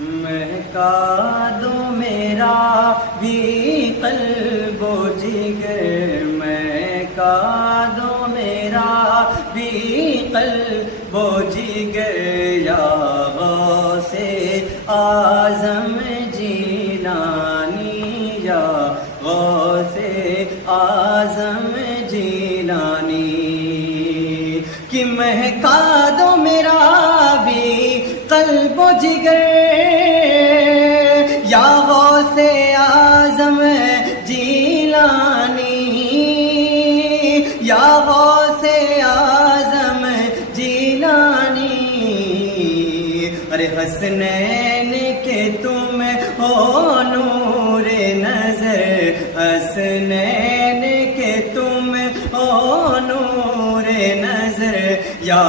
مہکا دو میرا بھی قلب و جگر، مہکا دو میرا بھی قلب و جگر، یا غوث اعظم جیلانی، یا غوث اعظم جیلانی، کہ مہکا دو میرا بھی قلب و جگر، یا غوث اعظم جیلانی، یا غوث اعظم جیلانی، ارے حسنین کے تم ہو نور نظر، حسنین کے تم ہو نور نظر، یا